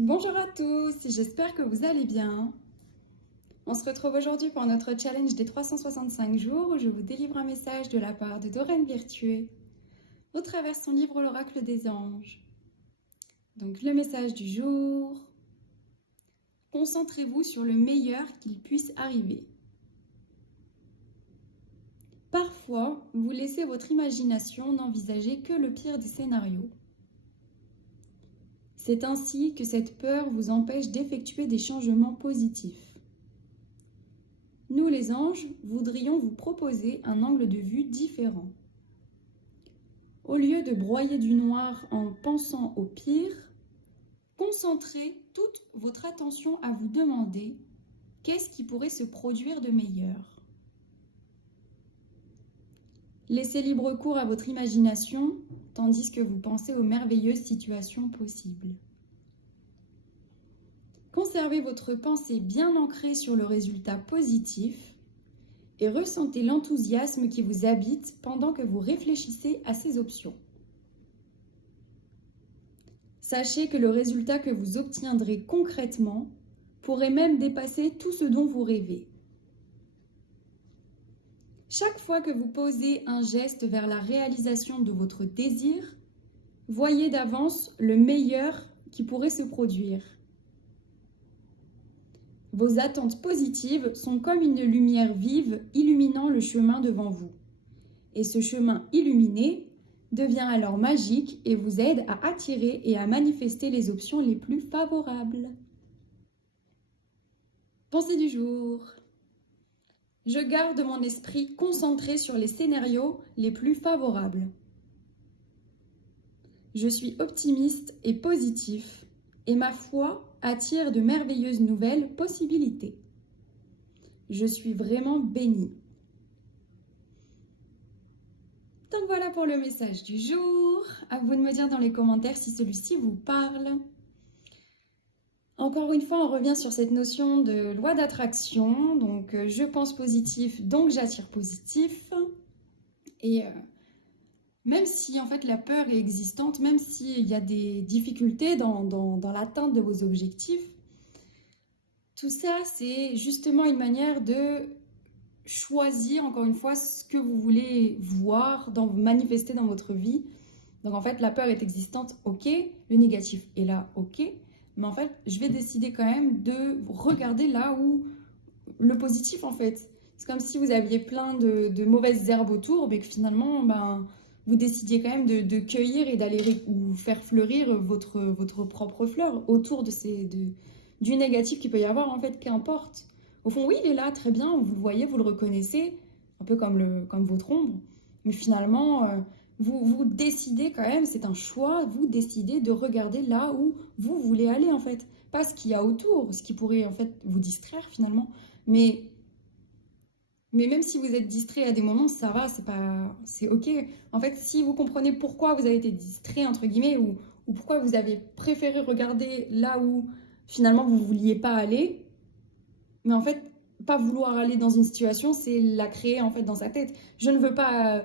Bonjour à tous, j'espère que vous allez bien. On se retrouve aujourd'hui pour notre challenge des 365 jours où je vous délivre un message de la part de Doreen Virtué au travers son livre L'Oracle des Anges. Donc le message du jour, concentrez-vous sur le meilleur qu'il puisse arriver. Parfois, vous laissez votre imagination n'envisager que le pire des scénarios. C'est ainsi que cette peur vous empêche d'effectuer des changements positifs. Nous, les anges, voudrions vous proposer un angle de vue différent. Au lieu de broyer du noir en pensant au pire, concentrez toute votre attention à vous demander qu'est-ce qui pourrait se produire de meilleur. Laissez libre cours à votre imagination tandis que vous pensez aux merveilleuses situations possibles. Conservez votre pensée bien ancrée sur le résultat positif et ressentez l'enthousiasme qui vous habite pendant que vous réfléchissez à ces options. Sachez que le résultat que vous obtiendrez concrètement pourrait même dépasser tout ce dont vous rêvez. Chaque fois que vous posez un geste vers la réalisation de votre désir, voyez d'avance le meilleur qui pourrait se produire. Vos attentes positives sont comme une lumière vive illuminant le chemin devant vous. Et ce chemin illuminé devient alors magique et vous aide à attirer et à manifester les options les plus favorables. Pensée du jour. Je garde mon esprit concentré sur les scénarios les plus favorables. Je suis optimiste et positif et ma foi attire de merveilleuses nouvelles possibilités. Je suis vraiment bénie. Donc voilà pour le message du jour. À vous de me dire dans les commentaires si celui-ci vous parle. Encore une fois, on revient sur cette notion de loi d'attraction. Donc, je pense positif, donc j'attire positif. Et même si en fait la peur est existante, même s'il y a des difficultés dans l'atteinte de vos objectifs, tout ça, c'est justement une manière de choisir, encore une fois, ce que vous voulez voir, manifester dans votre vie. Donc en fait, la peur est existante, ok. Le négatif est là, ok. Mais en fait, je vais décider quand même de regarder là où le positif, en fait. C'est comme si vous aviez plein de mauvaises herbes autour, mais que finalement, vous décidiez quand même de cueillir et d'aller faire fleurir votre propre fleur autour du négatif qu'il peut y avoir, en fait, qu'importe. Au fond, oui, il est là, très bien, vous le voyez, vous le reconnaissez, un peu comme votre ombre. Mais finalement, vous décidez quand même, c'est un choix, vous décidez de regarder là où vous voulez aller en fait. Pas ce qu'il y a autour, ce qui pourrait en fait vous distraire finalement. Mais même si vous êtes distrait à des moments, ça va, c'est ok. En fait, si vous comprenez pourquoi vous avez été distrait, entre guillemets, ou pourquoi vous avez préféré regarder là où finalement vous ne vouliez pas aller, mais en fait, pas vouloir aller dans une situation, c'est la créer en fait dans sa tête. Je ne veux pas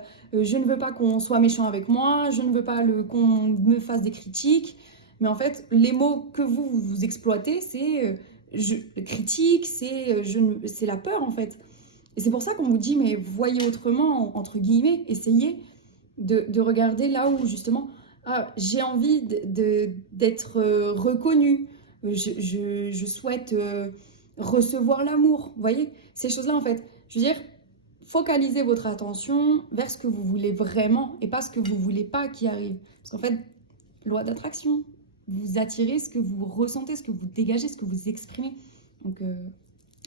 qu'on soit méchant avec moi, je ne veux pas qu'on me fasse des critiques. Mais en fait, les mots que vous exploitez, c'est critique, c'est la peur en fait. Et c'est pour ça qu'on vous dit, mais voyez autrement, entre guillemets, essayez de regarder là où justement, ah, j'ai envie d'être reconnue, je souhaite recevoir l'amour, vous voyez, ces choses-là en fait. Je veux dire, focalisez votre attention vers ce que vous voulez vraiment et pas ce que vous voulez pas qui arrive. Parce qu'en fait, loi d'attraction, vous attirez ce que vous ressentez, ce que vous dégagez, ce que vous exprimez. Donc,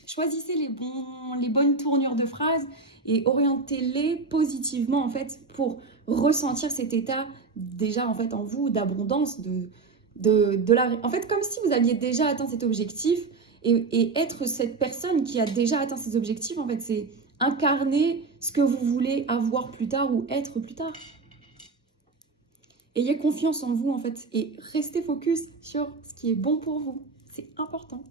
choisissez les bonnes tournures de phrases et orientez-les positivement en fait pour ressentir cet état déjà en fait en vous d'abondance, en fait comme si vous aviez déjà atteint cet objectif et être cette personne qui a déjà atteint ses objectifs en fait c'est incarner ce que vous voulez avoir plus tard ou être plus tard. Ayez confiance en vous en fait et restez focus sur ce qui est bon pour vous, c'est important.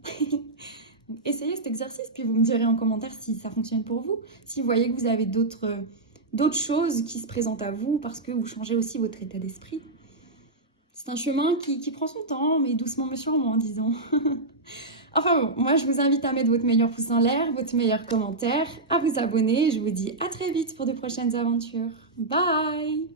Essayez cet exercice, puis vous me direz en commentaire si ça fonctionne pour vous, si vous voyez que vous avez d'autres choses qui se présentent à vous parce que vous changez aussi votre état d'esprit. C'est un chemin qui prend son temps, mais doucement mais sûrement, disons. Enfin bon, moi je vous invite à mettre votre meilleur pouce en l'air, votre meilleur commentaire, à vous abonner. Je vous dis à très vite pour de prochaines aventures. Bye!